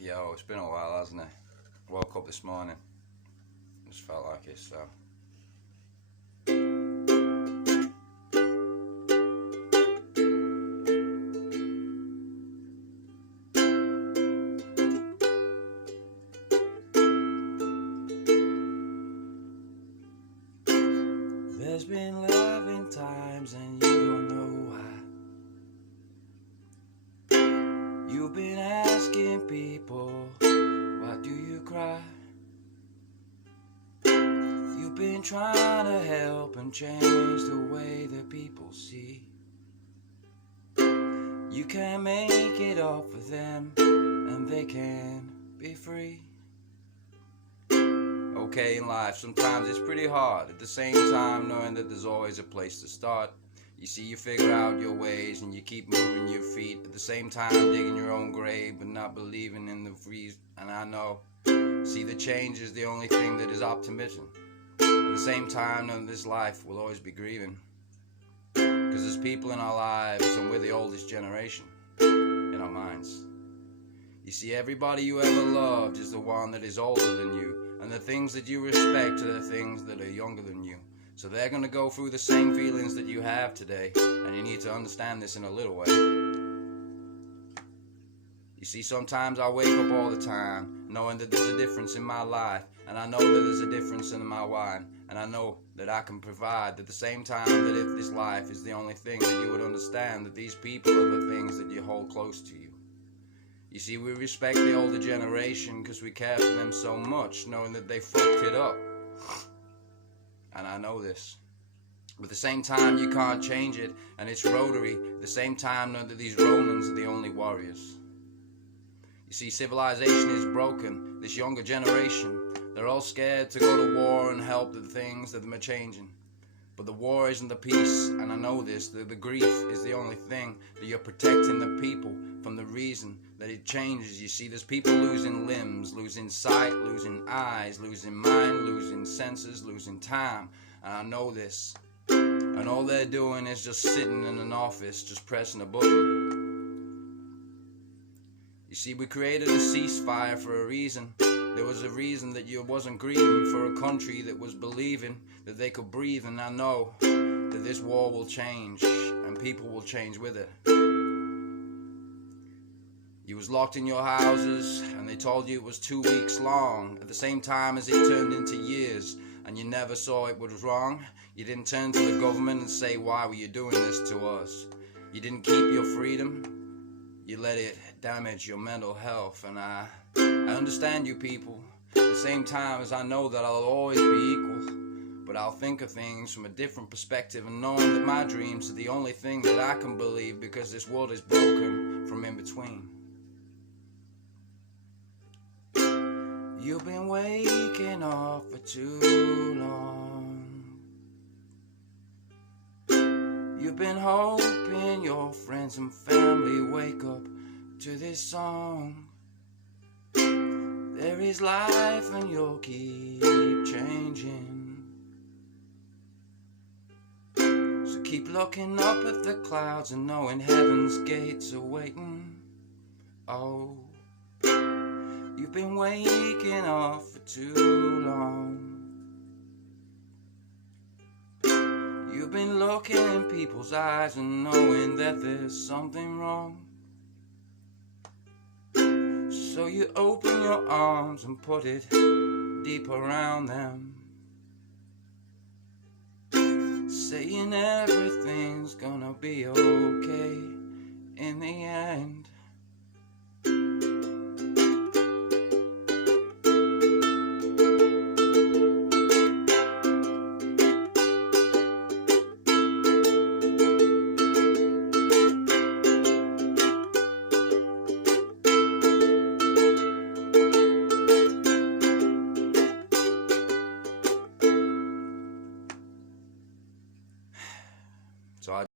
Yo, it's been a while, hasn't it? Woke up this morning. Just felt like it, so. There's been loving times and you don't know why. You've been asking people, why do you cry? You've been trying to help and change the way that people see. You can make it up for them and they can be free. Okay, in life, sometimes it's pretty hard. At the same time, knowing that there's always a place to start. You see, you figure out your ways and you keep moving your feet. At the same time, digging your own grave, but not believing in the freeze. And I know, see, the change is the only thing that is optimism. At the same time, knowing this life will always be grieving. Because there's people in our lives and we're the oldest generation in our minds. You see, everybody you ever loved is the one that is older than you. And the things that you respect are the things that are younger than you. So they're going to go through the same feelings that you have today. And you need to understand this in a little way. You see, sometimes I wake up all the time knowing that there's a difference in my life. And I know that there's a difference in my wine. And I know that I can provide. At the same time that if this life is the only thing, that you would understand that these people are the things that you hold close to you. You see, we respect the older generation because we care for them so much, knowing that they fucked it up. And I know this. But at the same time, you can't change it, and it's rotary. At the same time, know that these Romans are the only warriors. You see, civilization is broken. This younger generation, they're all scared to go to war and help the things that are changing. But the war isn't the peace, and I know this, that the grief is the only thing that you're protecting the people from the reason that it changes. You see, there's people losing limbs, losing sight, losing eyes, losing mind, losing senses, losing time. And I know this. And all they're doing is just sitting in an office, just pressing a button. You see, we created a ceasefire for a reason. There was a reason that you wasn't grieving for a country that was believing that they could breathe. And I know that this war will change and people will change with it. You was locked in your houses and they told you it was 2 weeks long. At the same time as it turned into years and you never saw it was wrong. You didn't turn to the government and say, why were you doing this to us? You didn't keep your freedom. You let it damage your mental health. And I understand you people. At the same time as I know that I'll always be equal. But I'll think of things from a different perspective and knowing that my dreams are the only thing that I can believe because this world is broken from in between. You've been waking up for too long. You've been hoping your friends and family wake up to this song. There is life and you'll keep changing. So keep looking up at the clouds and knowing heaven's gates are waiting. Oh, you've been waking up for too long. You've been looking in people's eyes and knowing that there's something wrong. So you open your arms and put it deep around them, saying everything's gonna be